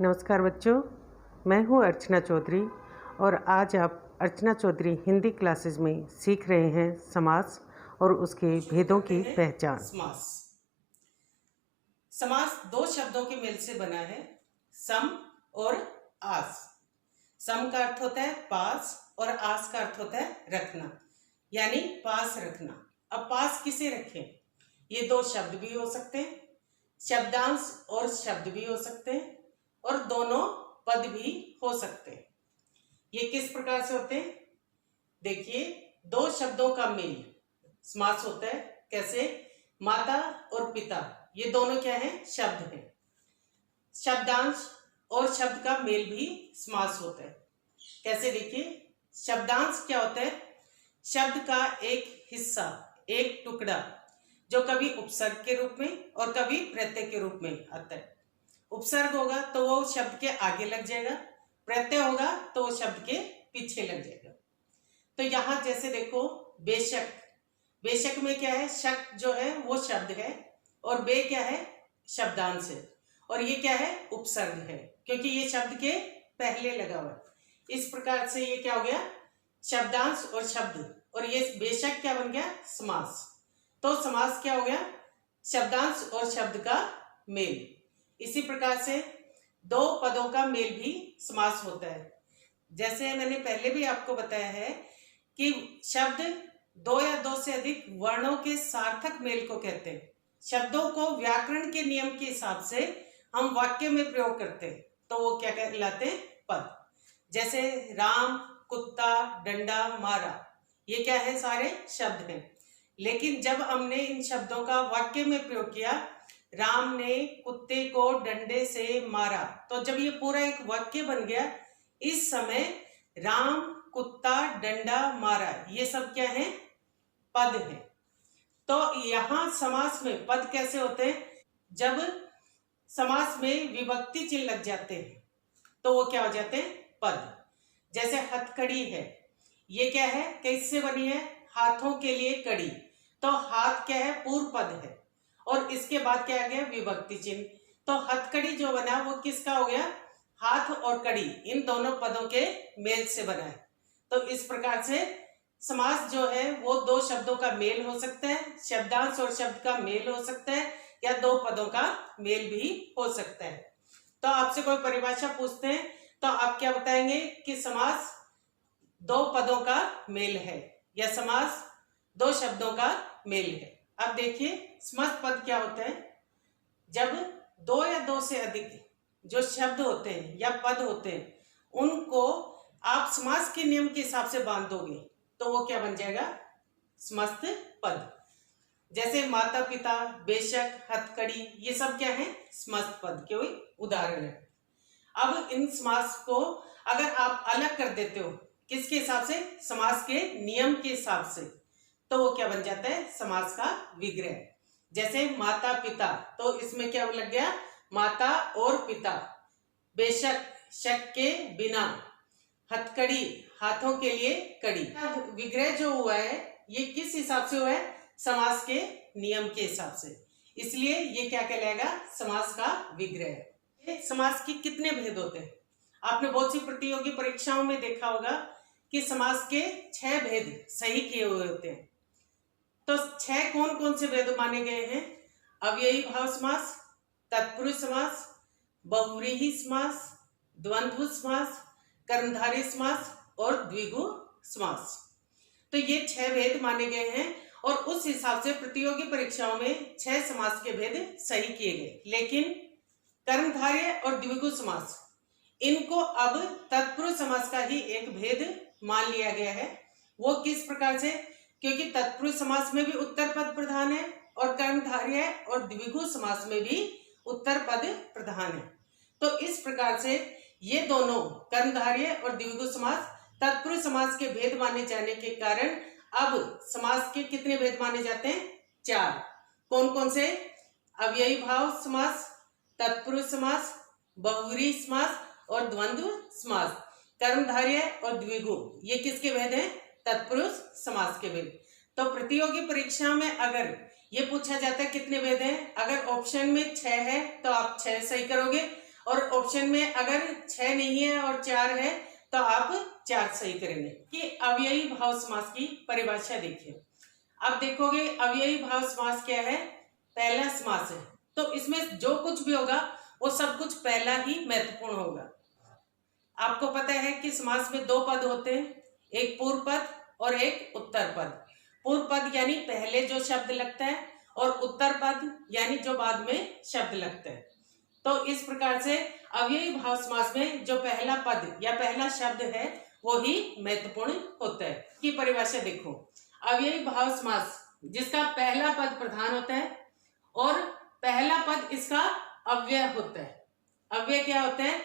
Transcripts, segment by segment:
नमस्कार बच्चों, मैं हूँ अर्चना चौधरी और आज आप अर्चना चौधरी हिंदी क्लासेस में सीख रहे हैं समास और उसके भेदों की पहचान। समास। समास दो शब्दों के मेल से बना है, सम और आस। सम का अर्थ होता है पास और आस का अर्थ होता है रखना, यानी पास रखना। अब पास किसे रखें? ये दो शब्द भी हो सकते हैं, शब्दांश और शब्द भी हो सकते हैं, और दोनों पद भी हो सकते हैं। ये किस प्रकार से होते हैं? देखिए, दो शब्दों का मेल समास होता है। कैसे? माता और पिता, ये दोनों क्या है? शब्द है। शब्दांश और शब्द का मेल भी समास होता है। कैसे? देखिए, शब्दांश क्या होता है? शब्द का एक हिस्सा, एक टुकड़ा, जो कभी उपसर्ग के रूप में और कभी प्रत्यय के रूप में आता है। उपसर्ग होगा तो वो शब्द के आगे लग जाएगा, प्रत्यय होगा तो वो शब्द के पीछे लग जाएगा। तो यहां जैसे देखो, बेशक, बेशक में क्या है? शक जो है वो शब्द है और बे क्या है? शब्दांश है, और ये क्या है? उपसर्ग है, क्योंकि ये शब्द के पहले लगा हुआ है। इस प्रकार से ये क्या हो गया? शब्दांश और शब्द, और ये बेशक क्या बन गया? समास। तो समास क्या हो गया? शब्दांश और शब्द का मेल। इसी प्रकार से दो पदों का मेल भी समास होता है। जैसे मैंने पहले भी आपको बताया है कि शब्द दो या दो से अधिक वर्णों के सार्थक मेल को कहते हैं। शब्दों को व्याकरण के नियम के हिसाब से हम वाक्य में प्रयोग करते हैं, तो वो क्या कहलाते हैं? पद। जैसे राम, कुत्ता, डंडा, मारा, ये क्या है? सारे शब्द हैं। लेकिन जब हमने इन शब्दों का वाक्य में प्रयोग किया, राम ने कुत्ते को डंडे से मारा, तो जब ये पूरा एक वाक्य बन गया, इस समय राम, कुत्ता, डंडा, मारा, ये सब क्या है? पद है। तो यहां समास में पद कैसे होते हैं? जब समास में विभक्ति चिन्ह लग जाते हैं तो वो क्या हो जाते हैं? पद। जैसे हथकड़ी है, ये क्या है? किससे बनी है? हाथों के लिए कड़ी, तो हाथ क्या है? पूर्व पद है, और इसके बाद क्या आ गया? विभक्ति चिन्ह। तो हथकड़ी जो बना वो किसका हो गया? हाथ और कड़ी, इन दोनों पदों के मेल से बना है। तो इस प्रकार से समास जो है वो दो शब्दों का मेल हो सकता है, शब्दांश और शब्द का मेल हो सकता है, या दो पदों का मेल भी हो सकता है। तो आपसे कोई परिभाषा पूछते हैं तो आप क्या बताएंगे? कि समास दो पदों का मेल है, या समास दो शब्दों का मेल है। अब देखिए, समास पद क्या होता है? जब दो या दो से अधिक जो शब्द होते हैं या पद होते हैं, उनको आप समास के नियम के हिसाब से बांध दोगे तो वो क्या बन जाएगा? समस्त पद। जैसे माता पिता, बेशक, हथकड़ी, ये सब क्या है? समस्त पद के उदाहरण है। अब इन समास को अगर आप अलग कर देते हो, किसके हिसाब से? समास के नियम के हिसाब से, तो वो क्या बन जाता है? समास का विग्रह। जैसे माता पिता, तो इसमें क्या लग गया? माता और पिता। बेशक, शक के बिना। हथकड़ी, हाथों के लिए कड़ी। विग्रह जो हुआ है ये किस हिसाब से हुआ है? समास के नियम के हिसाब से, इसलिए ये क्या कहलाएगा? समास का विग्रह। समास के कितने भेद होते हैं? आपने बहुत सी प्रतियोगी परीक्षाओं में देखा होगा कि समास के 6 भेद सही किए हुए होते हैं। तो 6 कौन कौन से भेद माने गए हैं? अव्ययी भाव समास, तत्पुरुष समास, बहुव्रीहि समास, द्वंद्व समास, कर्मधारय समास और द्विगु समास। तो ये 6 भेद माने गए हैं, और उस हिसाब से प्रतियोगी परीक्षाओं में 6 समास के भेद सही किए गए। लेकिन कर्मधारय और द्विगु समास, इनको अब तत्पुरुष समास का ही एक भेद मान लिया गया है। वो किस प्रकार से? क्योंकि तत्पुरुष समास में भी उत्तर पद प्रधान है, और कर्मधारय और द्विगु समास में भी उत्तर पद प्रधान है। तो इस प्रकार से ये दोनों कर्मधारय और द्विगु समास तत्पुरुष समास के भेद माने जाने के कारण अब समास के कितने भेद माने जाते हैं? 4। कौन कौन से? अव्ययी भाव समास, तत्पुरुष समास, बहुव्रीहि समास और द्वंद्व समास। कर्मधारय और द्विगु, ये किसके भेद हैं? तत्पुरुष समास के भेद। तो प्रतियोगी परीक्षा में अगर ये पूछा जाता है कितने भेद हैं, अगर ऑप्शन में 6 है तो आप 6 सही करोगे, और ऑप्शन में अगर 6 नहीं है और 4 है तो आप 4 सही करेंगे। कि अव्ययी भाव समास की परिभाषा देखिए। अब देखोगे अव्ययी भाव समास क्या है, पहला समास है, तो इसमें जो कुछ भी होगा वो सब कुछ पहला ही महत्वपूर्ण होगा। आपको पता है कि समास में 2 पद होते हैं, एक पूर्व पद और एक उत्तर पद। पूर्व पद यानी पहले जो शब्द लगता है और उत्तर पद यानी जो बाद में शब्द लगता है। तो इस प्रकार से अव्ययी भाव समास में जो पहला पद या पहला शब्द है वो ही महत्वपूर्ण होता है। की परिभाषा देखो, अव्ययी भाव समास जिसका पहला पद प्रधान होता है और पहला पद इसका अव्यय होता है। अव्यय क्या होता है,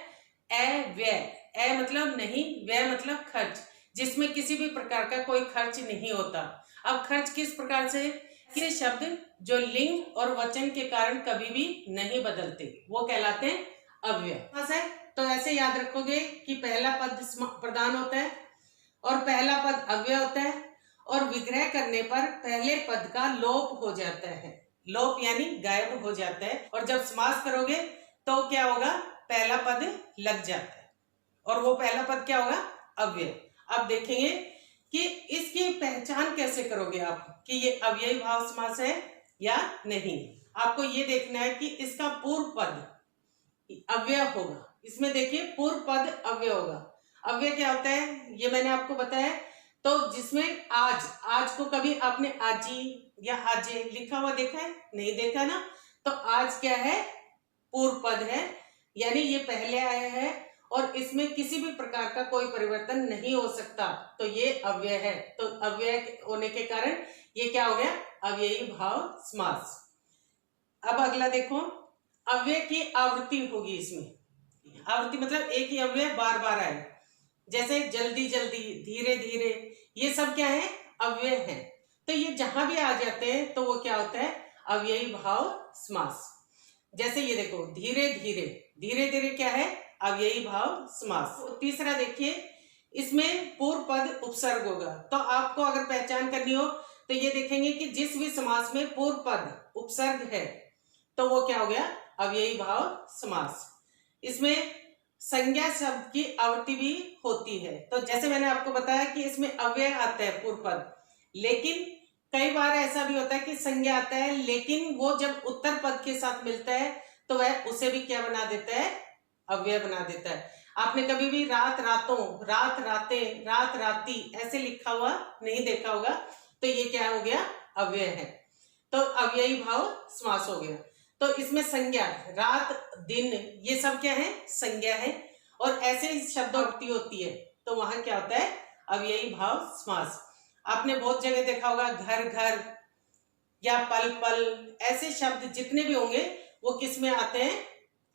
अव्यय, अ मतलब नहीं, व्यय मतलब खर्च, जिसमें किसी भी प्रकार का कोई खर्च नहीं होता। अब खर्च किस प्रकार से, कि शब्द जो लिंग और वचन के कारण कभी भी नहीं बदलते वो कहलाते हैं अव्यय। है तो ऐसे याद रखोगे कि पहला पद प्रधान होता है और पहला पद अव्यय होता है और विग्रह करने पर पहले पद का लोप हो जाता है। लोप यानी गायब हो जाता है और जब समास करोगे तो क्या होगा, पहला पद लग जाता है और वो पहला पद क्या होगा, अव्यय। अब देखेंगे कि इसकी पहचान कैसे करोगे आप कि ये अव्ययी भाव समास है या नहीं। आपको ये देखना है कि इसका पूर्व पद अव्यय होगा। इसमें देखिए पूर्व पद अव्यय होगा। अव्यय क्या होता है ये मैंने आपको बताया। तो जिसमें आज को कभी आपने आजी या आजे लिखा हुआ देखा है, नहीं देखा ना। तो आज क्या है, पूर्व पद है, यानी ये पहले आया है और इसमें किसी भी प्रकार का कोई परिवर्तन नहीं हो सकता, तो ये अव्यय है। तो अव्यय होने के कारण ये क्या हो गया, अव्ययी भाव समास। अब अगला देखो, अव्यय की आवृत्ति होगी। इसमें आवृत्ति मतलब एक ही अव्यय बार बार आए, जैसे जल्दी जल्दी, धीरे धीरे, ये सब क्या है, अव्यय है। तो ये जहां भी आ जाते हैं तो वो क्या होता है, अव्ययी भाव समास। जैसे ये देखो, धीरे धीरे, धीरे धीरे क्या है, अव्ययी भाव समास। तीसरा देखिए, इसमें पूर्व पद उपसर्ग होगा। तो आपको अगर पहचान करनी हो तो ये देखेंगे कि जिस भी समास में पूर्व पद उपसर्ग है तो वो क्या हो गया, अव्ययी भाव समास। इसमें संज्ञा शब्द की आवृत्ति भी होती है। तो जैसे मैंने आपको बताया कि इसमें अव्यय आता है पूर्व पद, लेकिन कई बार ऐसा भी होता है कि संज्ञा आता है लेकिन वो जब उत्तर पद के साथ मिलता है तो वह उसे भी क्या बना देता है, अव्यय बना देता है। आपने कभी भी रात रातों, रात रातें, रात राती ऐसे लिखा हुआ नहीं देखा होगा, तो ये क्या हो गया, अव्यय है। तो अव्ययी भाव समास हो गया। तो इसमें संज्ञा, रात दिन, ये सब क्या है, संज्ञा है और ऐसे शब्दोक्ति होती है तो वहां क्या होता है, अव्ययी भाव समास। आपने बहुत जगह देखा होगा, घर घर या पल पल, ऐसे शब्द जितने भी होंगे वो किस में आते हैं,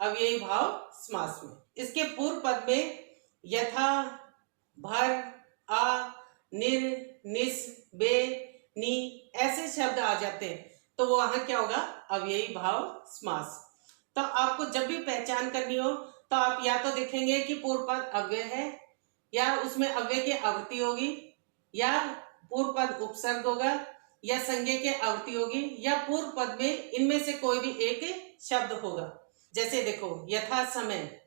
अव्ययी भाव समास में। इसके पूर्व पद में यथा, भर, आ, निर, निस, बे, नी ऐसे शब्द आ जाते हैं तो वो वहां क्या होगा, अव्ययी भाव समास। तो आपको जब भी पहचान करनी हो तो आप या तो देखेंगे कि पूर्व पद अव्यय है या उसमें अव्यय की आवृत्ति होगी या पूर्व पद उपसर्ग होगा या संज्ञा की आवृत्ति होगी या पूर्व पद में इनमें से कोई भी एक शब्द होगा। जैसे देखो, यथा समय,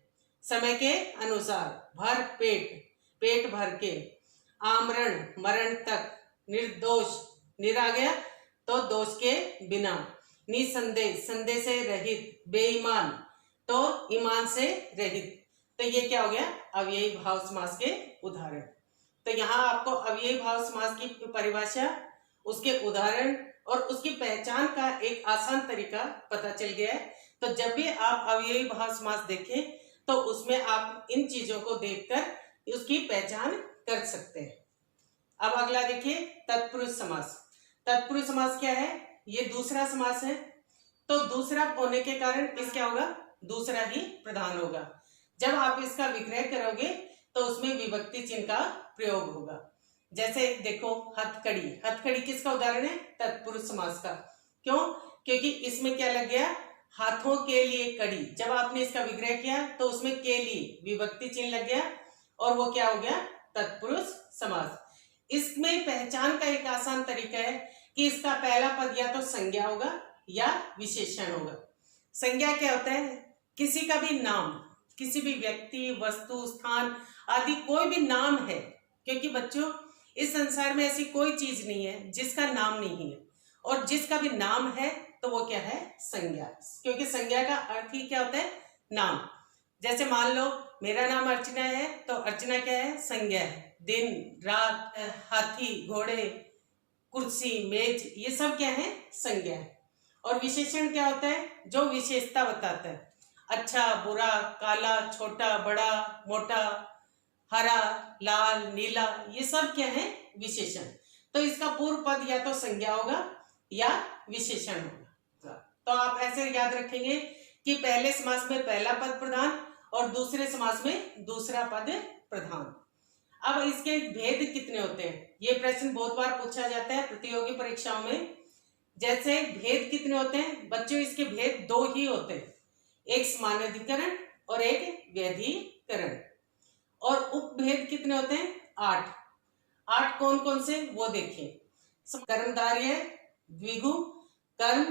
समय के अनुसार, भर पेट, पेट भर के, आमरण मरण तक, निर्दोष, निर आ गया तो दोष के बिना, निसंदेह, संदेह से रहित, बेईमान तो ईमान से रहित। तो ये क्या हो गया, अव्ययी भाव समास के उदाहरण। तो यहाँ आपको अव्ययी भाव समास की परिभाषा, उसके उदाहरण और उसकी पहचान का एक आसान तरीका पता चल गया है। तो जब भी आप अव्ययी भाव समास देखें तो उसमें आप इन चीजों को देखकर उसकी पहचान कर सकते हैं। अब अगला देखिए, तत्पुरुष समास। तत्पुरुष समास क्या है, ये दूसरा समास है। तो दूसरा होने के कारण इस क्या होगा, दूसरा ही प्रधान होगा। जब आप इसका विग्रह करोगे तो उसमें विभक्ति चिन्ह का प्रयोग होगा। जैसे देखो, हथकड़ी, हथकड़ी किसका उदाहरण है, तत्पुरुष समास का। क्यों, क्योंकि इसमें क्या लग गया, हाथों के लिए कड़ी। जब आपने इसका विग्रह किया तो उसमें के लिए विभक्ति चिन्ह लग गया और वो क्या हो गया, तत्पुरुष समास। इसमें पहचान का एक आसान तरीका है कि इसका पहला पद या तो संज्ञा होगा या विशेषण होगा। संज्ञा क्या होता है, किसी का भी नाम, किसी भी व्यक्ति, वस्तु, स्थान आदि कोई भी नाम है, क्योंकि बच्चों इस संसार में ऐसी कोई चीज नहीं है जिसका नाम नहीं है, और जिसका भी नाम है तो वो क्या है, संज्ञा। क्योंकि संज्ञा का अर्थ ही क्या होता है, नाम। जैसे मान लो मेरा नाम अर्चना है, तो अर्चना क्या है, संज्ञा है। दिन, रात, हाथी, घोड़े, कुर्सी, मेज, ये सब क्या है, संज्ञा है। और विशेषण क्या होता है, जो विशेषता बताता है, अच्छा, बुरा, काला, छोटा, बड़ा, मोटा, हरा, लाल, नीला, ये सब क्या है, विशेषण। तो इसका पूर्व पद या तो संज्ञा होगा या विशेषण होगा। तो आप ऐसे याद रखेंगे कि पहले समास में पहला पद प्रधान और दूसरे समास में दूसरा पद प्रधान। अब इसके भेद कितने होते हैं, ये प्रश्न बहुत बार पूछा जाता है प्रतियोगी परीक्षाओं में। जैसे भेद कितने होते हैं बच्चों, इसके भेद दो ही होते हैं, एक समानाधिकरण और एक व्यधिकरण। और उपभेद कितने होते हैं, 8 कौन कौन से, वो देखिए। कर्मधारय, द्विगु, कर्म,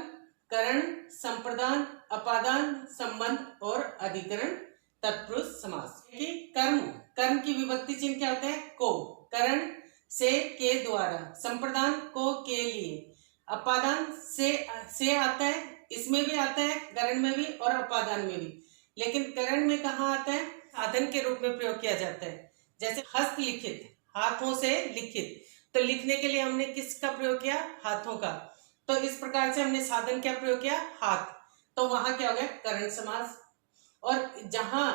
करण, संप्रदान, अपादान, संबंध और अधिकरण तत्पुरुष समास। कर्म की विभक्ति चिन्ह क्या होता है, को, करण से, के द्वारा, संप्रदान को, के लिए, अपादान से आता है, इसमें भी आता है, करण में भी और अपादान में भी। लेकिन करण में कहाँ आता है, साधन के रूप में प्रयोग किया जाता है। जैसे हस्तलिखित, हाथों से लिखित, तो लिखने के लिए हमने किसका प्रयोग किया, हाथों का। तो इस प्रकार से हमने साधन क्या प्रयोग किया, हाथ, तो वहां क्या हो गया, करण समास। और जहां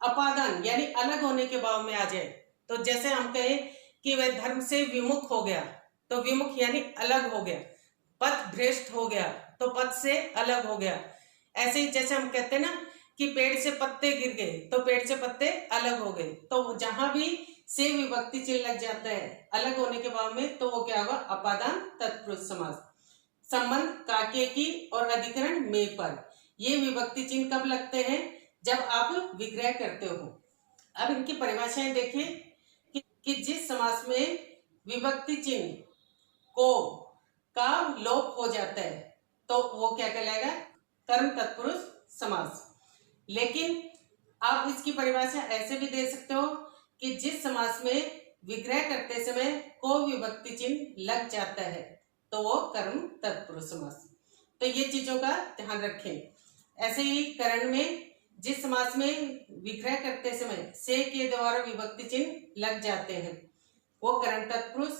अपादान यानी अलग होने के भाव में आ जाए, तो जैसे हम कहें कि वह धर्म से विमुख हो गया, तो विमुख यानी अलग हो गया, पथ भ्रष्ट हो गया, तो पथ से अलग हो गया। ऐसे ही जैसे हम कहते हैं ना कि पेड़ से पत्ते गिर गए, तो पेड़ से पत्ते अलग हो गए, तो जहां भी से विभक्ति चिन्ह लग जाता है अलग होने के भाव में, तो वो क्या होगा, अपादान तत्पुरुष समास। संबंध काके की और अधिकरण में पर, ये विभक्ति चिन्ह कब लगते हैं, जब आप विग्रह करते हो। अब इनकी परिभाषाएं देखिए कि जिस समास में विभक्ति चिन्ह को का लोप हो जाता है तो वो क्या कहलाएगा, कर्म तत्पुरुष समास। लेकिन आप इसकी परिभाषा ऐसे भी दे सकते हो कि जिस समास में विग्रह करते समय को विभक्ति चिन्ह लग जाता है तो वो कर्म तत्पुरुष समास। तो ये चीजों का ध्यान रखें। ऐसे ही करण में जिस समास में विग्रह करते समय से के द्वारा विभक्ति चिन्ह लग जाते हैं वो करण तत्पुरुष।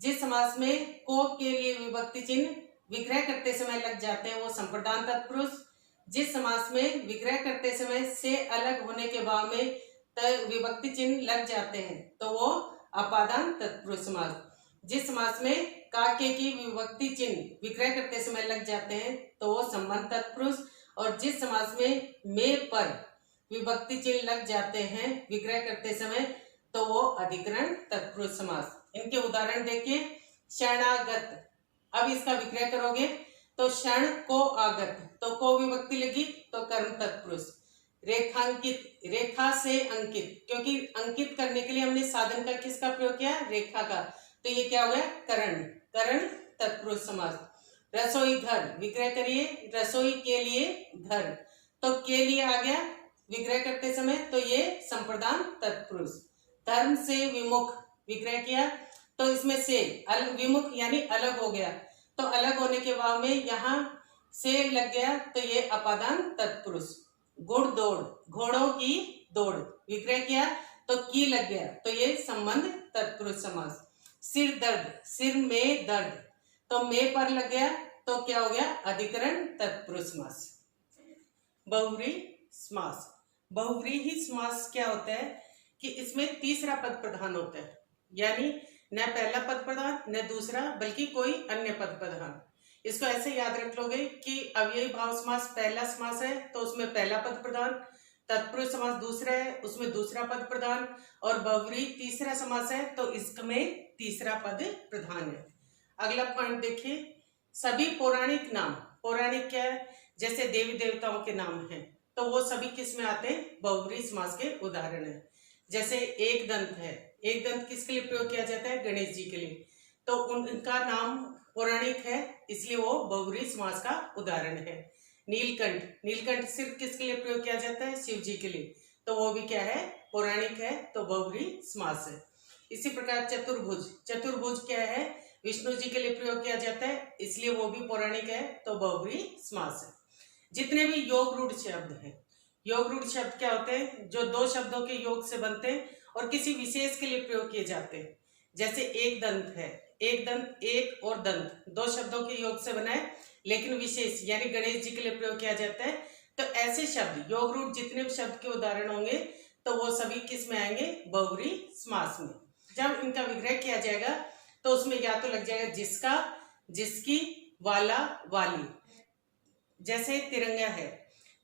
जिस समास में को के लिए विभक्ति चिन्ह विग्रह करते समय लग जाते हैं वो संप्रदान तत्पुरुष। जिस समास में विग्रह करते समय से अलग होने के भाव में विभक्ति चिन्ह लग जाते हैं तो वो अपादान तत्पुरुष समास। जिस समास में काके की विभक्ति चिन्ह विग्रह करते समय लग जाते हैं तो वो संबंध तत्पुरुष। और जिस समास में पर विभक्ति चिन्ह लग जाते हैं विग्रह करते समय तो वो अधिकरण तत्पुरुष समास। इनके उदाहरण देखिए। शरणागत, अब इसका विग्रह करोगे तो क्षण को आगत, तो को विभक्ति लगी तो कर्म तत्पुरुष। रेखांकित, रेखा से अंकित, क्योंकि अंकित करने के लिए हमने साधन का किसका प्रयोग किया, रेखा का, तो ये क्या हो गया, करण, करण तत्पुरुष समास। रसोई घर, विग्रह करिए, रसोई के लिए घर, तो के लिए आ गया विग्रह करते समय तो ये संप्रदान तत्पुरुष। धर्म से विमुख, विग्रह किया तो इसमें से विमुख यानी अलग हो गया, तो अलग होने के भाव में यहाँ से लग गया तो ये अपादान तत्पुरुष। गुड़ दौड़, घोड़ों की दौड़, विग्रह किया तो की लग गया तो ये संबंध तत्पुरुष समास। सिर दर्द, सिर में दर्द, तो में पर लग गया तो क्या हो गया, अधिकरण तत्पुरुष समास। बहुव्रीहि समास, बहुव्रीहि समास क्या होता है कि इसमें तीसरा पद प्रधान होता है, यानी न पहला पद प्रधान न दूसरा बल्कि कोई अन्य पद प्रधान। इसको ऐसे याद रख लोगे कि अव्ययी भाव समास पहला समास है तो उसमें पहला पद प्रधान, तत्पुरुष समास दूसरा है उसमें दूसरा पद प्रधान, और बहुव्रीहि तीसरा समास है तो इसमें तीसरा पद प्रधान है। अगला पॉइंट देखिए। सभी पौराणिक नाम, पौराणिक क्या है, जैसे देवी देवताओं के नाम हैं तो वो सभी किस में आते हैं, बहुव्रीहि समास के उदाहरण है। जैसे एक दंत है, एक दंत किसके लिए प्रयोग किया जाता है, गणेश जी के लिए, तो उनका नाम पौराणिक है इसलिए वो बहुव्रीहि समास का उदाहरण है। नीलकंठ, नीलकंठ सिर्फ किसके लिए प्रयोग किया जाता है, शिव जी के लिए, तो वो भी क्या है, पौराणिक है, तो बहुब्री समास है। इसी प्रकार चतुर्भुज, चतुर्भुज क्या है, विष्णु जी के लिए प्रयोग किया जाता है, इसलिए वो भी पौराणिक है, तो बहुब्री समास है। जितने भी योग रूढ़ शब्द हैं, योग रूढ़ शब्द क्या होते हैं, जो दो शब्दों के योग से बनते हैं और किसी विशेष के लिए प्रयोग किए जाते हैं। जैसे एक दंत है, एक दंत, एक और दंत दो शब्दों के योग से बना है, लेकिन विशेष यानी गणेश जी के लिए प्रयोग किया जाता है। तो ऐसे शब्द योग रूढ़ जितने भी शब्द के उदाहरण होंगे तो वो सभी किस में आएंगे, बहुब्री समास में। जब इनका विग्रह किया जाएगा तो उसमें या तो लग जाएगा जिसका, जिसकी, वाला, वाली। जैसे तिरंगा है,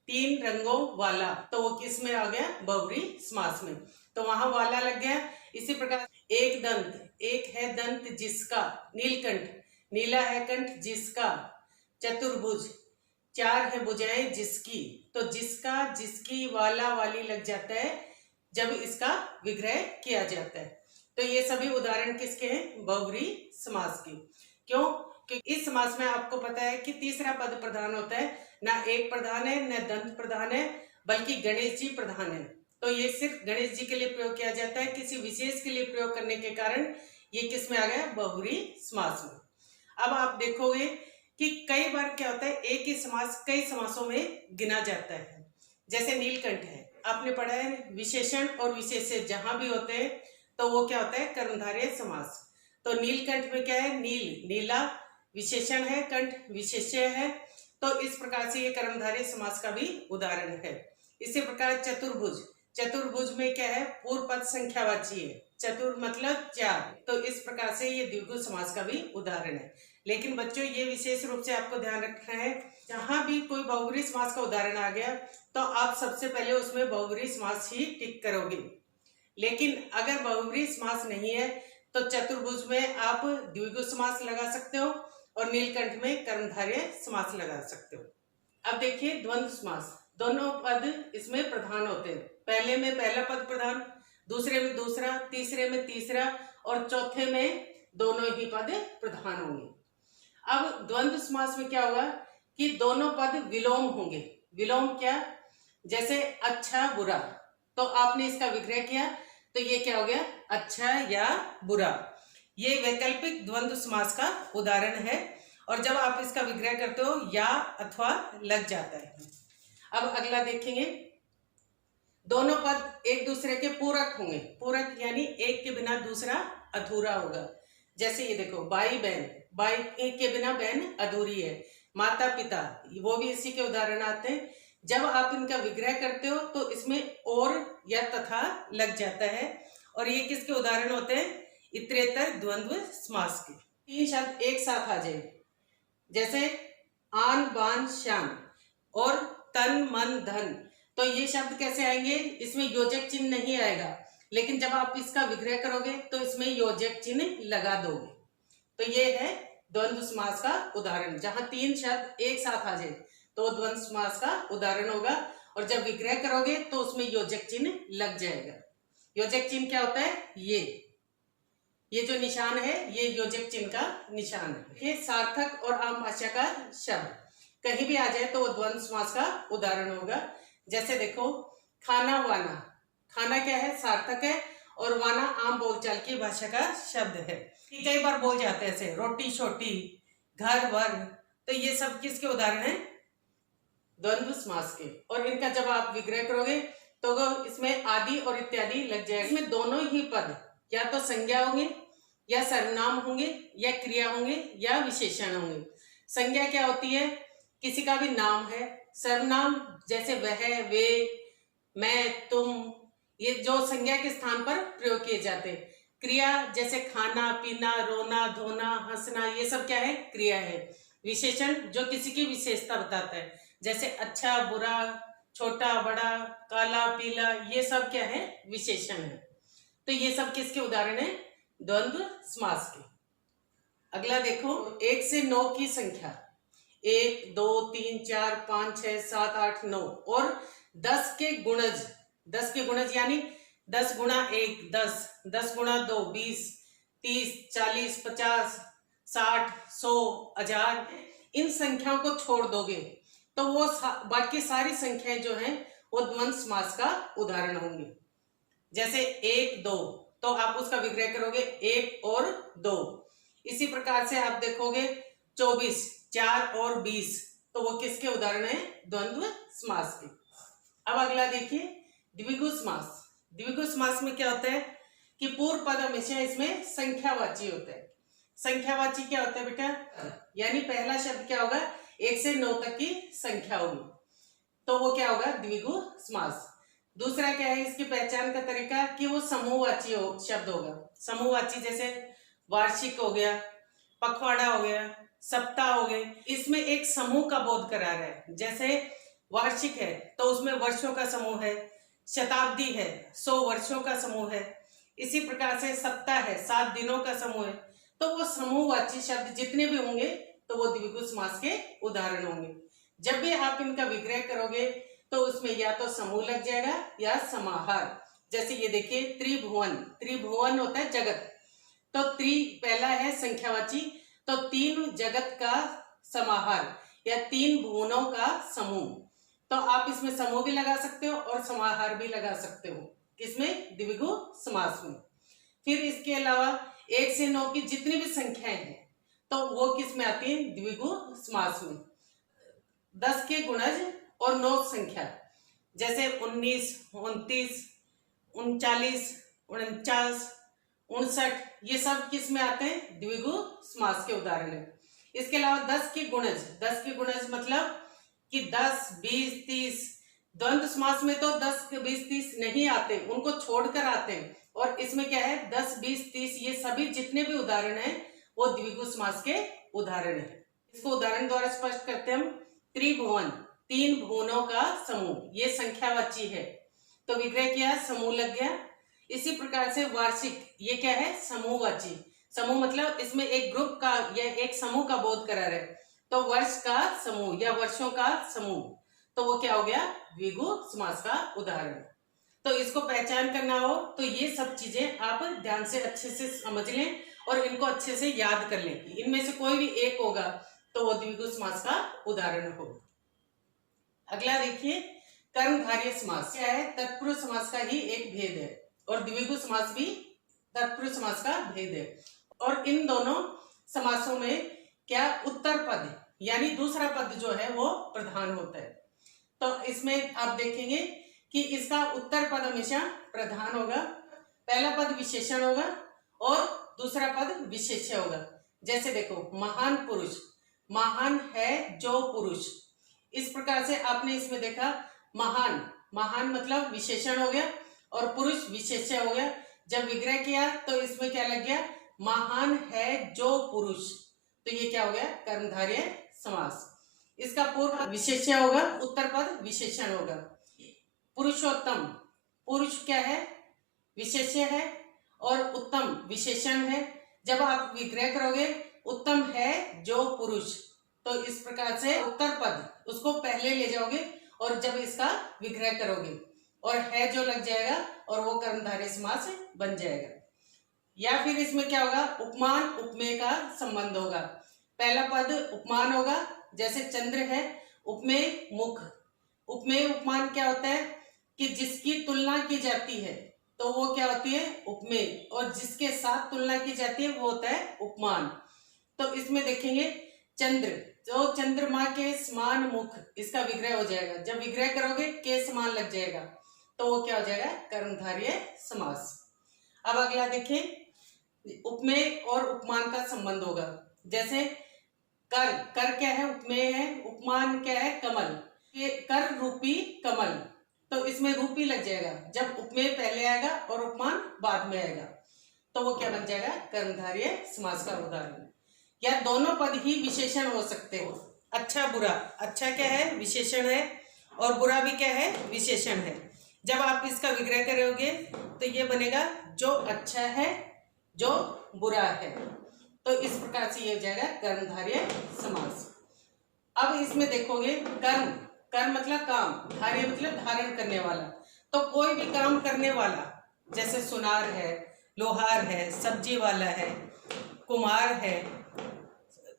तीन रंगों वाला, तो वो किस में आ गया, बहुब्री समास में, तो वहां वाला लग गया। इसी प्रकार एक दंत, एक है दंत जिसका, नीलकंठ, नीला है कंठ जिसका। चतुर्भुज, चार है भुजाएं जिसकी, तो जिसका, जिसकी, वाला, वाली लग जाता है जब इसका विग्रह किया जाता है। तो ये सभी उदाहरण किसके हैं, बहुब्री समास के। क्यों, क्योंकि इस समास में आपको पता है कि तीसरा पद प्रधान होता है, ना एक प्रधान है न दंत प्रधान है, बल्कि गणेश जी प्रधान है। तो ये सिर्फ गणेश जी के लिए प्रयोग किया जाता है, किसी विशेष के लिए प्रयोग करने के कारण ये किस में आ गया, बहुब्री समास में। अब आप देखोगे कि कई बार क्या होता है, एक ही समास कई समासों में गिना जाता है। जैसे नीलकंठ है, आपने पढ़ा है विशेषण और विशेष्य जहां भी होते हैं तो वो क्या होता है, कर्मधारय समास। तो नीलकंठ में क्या है, नील, नीला विशेषण है, कंठ विशेष्य है, तो इस प्रकार से ये कर्मधारय समास का भी उदाहरण है। इसी प्रकार चतुर्भुज, चतुर्भुज में क्या है, पूर्व पद संख्यावाची है, चतुर मतलब चार, तो इस प्रकार से ये द्विगु समास का भी उदाहरण है। लेकिन बच्चों ये विशेष रूप से आपको ध्यान रखना है, जहां भी कोई बहुब्री समास का उदाहरण आ गया तो आप सबसे पहले उसमें बहुब्री समास ही टिक करोगे। लेकिन अगर बहुब्री समास नहीं है तो चतुर्भुज में आप द्विगु समास लगा सकते हो और नीलकंठ में कर्मधारय समास लगा सकते हो। अब देखिए द्वंद्व समास, दोनों पद इसमें प्रधान होते हैं। पहले में पहला पद प्रधान, दूसरे में दूसरा, तीसरे में तीसरा और चौथे में दोनों ही पद प्रधान होंगे। अब द्वंद्व समास में क्या होगा कि दोनों पद विलोम होंगे। विलोम क्या, जैसे अच्छा बुरा, तो आपने इसका विग्रह किया तो ये क्या हो गया, अच्छा या बुरा। ये वैकल्पिक द्वंद्व समास का उदाहरण है और जब आप इसका विग्रह करते हो या अथवा लग जाता है। अब अगला देखेंगे, दोनों पद एक दूसरे के पूरक होंगे। पूरक यानी एक के बिना दूसरा अधूरा होगा। जैसे ये देखो, भाई बहन, भाई के बिना बहन अधूरी है। माता पिता, वो भी इसी के उदाहरण आते हैं। जब आप इनका विग्रह करते हो तो इसमें और या तथा लग जाता है और ये किसके उदाहरण होते हैं, इतरेतर द्वंद्व समास के। तीन शब्द एक साथ आ जाए, जैसे आन बान शान और तन मन धन, तो ये शब्द कैसे आएंगे, इसमें योजक चिन्ह नहीं आएगा, लेकिन जब आप इसका विग्रह करोगे तो इसमें योजक चिन्ह लगा दोगे। तो ये है द्वंद्व समास का उदाहरण, जहां तीन शब्द एक साथ आ जाए तो द्वंद्व समास का उदाहरण होगा और जब विग्रह करोगे तो उसमें योजक चिन्ह लग जाएगा। योजक चिन्ह क्या होता है, ये जो निशान है ये योजक चिन्ह का निशान है। ये सार्थक और आम भाषा का शब्द कहीं भी आ जाए तो वो द्वंद्व समास का उदाहरण होगा। जैसे देखो, खाना वाना, खाना क्या है, सार्थक है और वाना आम बोलचाल की भाषा का शब्द है। कई बार बोल जाते हैं ऐसे, रोटी छोटी, घर वर, तो ये सब किसके उदाहरण है, द्वंद्व समास के। और इनका जब आप विग्रह करोगे तो इसमें आदि और इत्यादि लग जाएगा। इसमें दोनों ही पद या तो संज्ञा होंगे या सर्वनाम होंगे या क्रिया होंगे या विशेषण होंगे। संज्ञा क्या होती है, किसी का भी नाम है। सर्वनाम जैसे वह, वे, मैं, तुम, ये जो संज्ञा के स्थान पर प्रयोग किए जाते हैं। क्रिया जैसे खाना पीना, रोना धोना, हंसना, ये सब क्या है, क्रिया है। विशेषण जो किसी की विशेषता बताता है, जैसे अच्छा बुरा, छोटा बड़ा, काला पीला, ये सब क्या है, विशेषण है। तो ये सब किसके उदाहरण है, द्वंद्व समास के। अगला देखो, 1 से 9 की संख्या, 1 2 3 4 5 6 7 8 9 और 10 के गुणज, 10 के गुणज यानी 10 गुणा 1 10, 10 गुणा 2 20, 30 40 50 60 100 1000, इन संख्याओं को छोड़ दोगे तो वो बाकी सारी संख्याएं जो हैं वो द्वंद्व समास का उदाहरण होंगे। जैसे 1 2 तो आप उसका विग्रह करोगे 1 और 2। इसी प्रकार से आप देखोगे 24 4 और 20 तो वो किसके उदाहरण है? द्वंद्व समास के। अब अगला देखिए द्विगु समास। द्विगु समास में क्या होता है कि पूर्व पद हमेशा इसमें संख्यावाची होता है। संख्यावाची क्या होता है बेटा? यानी पहला शब्द क्या होगा? 1 से 9 तक की संख्या होगी, तो वो क्या होगा? द्विगु समास। दूसरा क्या है इसकी पहचान का तरीका कि वो समूहवाची शब्द होगा। समूहवाची जैसे वार्षिक हो गया, पखवाड़ा हो गया, सप्ताह हो गए, इसमें एक समूह का बोध करा रहा है। जैसे वार्षिक है तो उसमें वर्षों का समूह है, शताब्दी है 100 वर्षों का समूह है, इसी प्रकार से सप्ताह है 7 दिनों का समूह है। तो वो समूहवाची शब्द जितने भी होंगे तो वो द्विगु समास के उदाहरण होंगे। जब भी आप इनका विग्रह करोगे तो उसमें या तो समूह लग जाएगा या समाहार। जैसे ये देखिए त्रिभुवन, त्रिभुवन होता है जगत, तो त्रि पहला है संख्यावाची, तो 3 जगत का समाहार या 3 भुवनों का समूह। तो आप इसमें समूह भी लगा सकते हो और समाहार भी लगा सकते हो, किसमें? द्विगु समास में। फिर इसके अलावा 1 से 9 की जितनी भी संख्याएं हैं तो वो किस में आती है? द्विगु समास में। 10 के गुणज और 9 संख्या जैसे 19 29 39 49 59 ये सब किस में आते हैं? द्विगु समास के उदाहरण है। इसके अलावा 10 के गुणज, 10 के गुणज मतलब कि 10 20 30, द्वंद्व समास में तो 10 20 30 नहीं आते, उनको छोड़कर आते हैं। और इसमें क्या है? 10 20 30 ये सभी जितने भी उदाहरण हैं वो द्विगु समास के उदाहरण है। इसको उदाहरण द्वारा स्पष्ट करते हैं हम। त्रिभुवन 3 भुवनों का समूह, ये संख्यावाची है तो विग्रह किया, समूह लग गया। इसी प्रकार से वार्षिक, ये क्या है? समूहवाची। समूह मतलब इसमें एक ग्रुप का या एक समूह का बोध करा रहे, तो वर्ष का समूह या वर्षों का समूह, तो वो क्या हो गया? द्विगु समास का उदाहरण। तो इसको पहचान करना हो तो ये सब चीजें आप ध्यान से अच्छे से समझ लें और इनको अच्छे से याद कर लें। इनमें से कोई भी एक होगा तो वो द्विगु समास का उदाहरण होगा। अगला देखिए कर्मधारय समास। क्या है? तत्पुरुष समास का ही एक भेद है और द्विगु समास भी तत्पुरुष समास का भेद है। और इन दोनों समासों में क्या उत्तर पद यानी दूसरा पद जो है वो प्रधान होता है। तो इसमें आप देखेंगे कि इसका उत्तर पद हमेशा प्रधान होगा, पहला पद विशेषण होगा और दूसरा पद विशेष्य होगा। जैसे देखो महान पुरुष, महान है जो पुरुष, इस प्रकार से आपने इसमें देखा महान, महान मतलब विशेषण हो गया और पुरुष विशेष्य हो गया। जब विग्रह किया तो इसमें क्या लग गया? महान है जो पुरुष, तो ये क्या हो गया? कर्मधारय समास। इसका पूर्व विशेष्य होगा, उत्तर पद विशेषण होगा। पुरुषोत्तम, पुरुष क्या है? विशेष्य है और उत्तम विशेषण है। जब आप विग्रह करोगे उत्तम है जो पुरुष, तो इस प्रकार से उत्तर पद उसको पहले ले जाओगे और जब इसका विग्रह करोगे और है जो लग जाएगा और वो कर्मधारय समास बन जाएगा। या फिर इसमें क्या होगा? उपमान उपमेय का संबंध होगा। पहला पद उपमान होगा, जैसे चंद्र है, उपमेय मुख। उपमेय उपमान क्या होता है कि जिसकी तुलना की जाती है तो वो क्या होती है? उपमेय, और जिसके साथ तुलना की जाती है वो होता है उपमान। तो इसमें देखेंगे चंद्र, जो चंद्रमा के समान मुख, इसका विग्रह हो जाएगा। जब विग्रह करोगे के समान लग जाएगा तो वो क्या हो जाएगा? कर्मधारय समास। अब अगला देखें, उपमेय और उपमान का संबंध होगा। जैसे कर, कर क्या है? उपमेय है। उपमान क्या है? कमल, ये कर रूपी कमल, तो इसमें रूपी लग जाएगा। जब उपमेय पहले आएगा और उपमान बाद में आएगा तो वो क्या बन जाएगा? कर्मधारय समास का उदाहरण। या दोनों पद ही विशेषण हो सकते हो। अच्छा बुरा, अच्छा क्या है? विशेषण है और बुरा भी क्या है? विशेषण है। जब आप इसका विग्रह करोगे तो ये बनेगा जो अच्छा है जो बुरा है, तो इस प्रकार से ये हो जाएगा कर्मधारय समास। अब इसमें देखोगे कर्म, कर्म मतलब काम, धार्य मतलब धारण करने वाला। तो कोई भी काम करने वाला, जैसे सुनार है, लोहार है, सब्जी वाला है, कुम्हार है,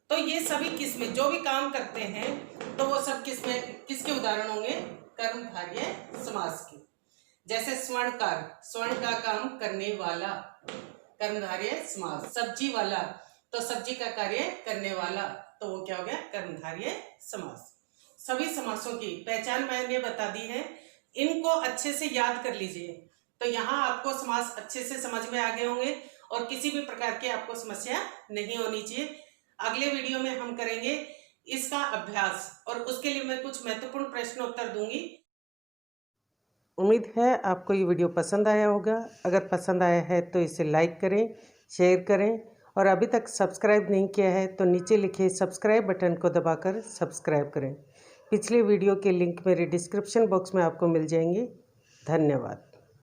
तो ये सभी किसमें जो भी काम करते हैं तो वो सब किसमें किसके उदाहरण होंगे? कर्मधारय समास की। जैसे स्वर्णकार, स्वर्ण का काम करने वाला, कर्मधारय समास। सब्जी वाला, तो सब्जी का कार्य करने वाला, तो वो क्या हो गया, कर्मधारय समास। सभी समासों की पहचान मैंने बता दी है, इनको अच्छे से याद कर लीजिए। तो यहाँ आपको समास अच्छे से समझ में आ गए होंगे और किसी भी प्रकार की आपको समस्या नहीं होनी चाहिए। अगले वीडियो में हम करेंगे इसका अभ्यास और उसके लिए मैं कुछ महत्वपूर्ण प्रश्न उत्तर दूंगी। उम्मीद है आपको ये वीडियो पसंद आया होगा। अगर पसंद आया है तो इसे लाइक करें, शेयर करें और अभी तक सब्सक्राइब नहीं किया है तो नीचे लिखे सब्सक्राइब बटन को दबाकर सब्सक्राइब करें। पिछले वीडियो के लिंक मेरे डिस्क्रिप्शन बॉक्स में आपको मिल जाएंगे। धन्यवाद।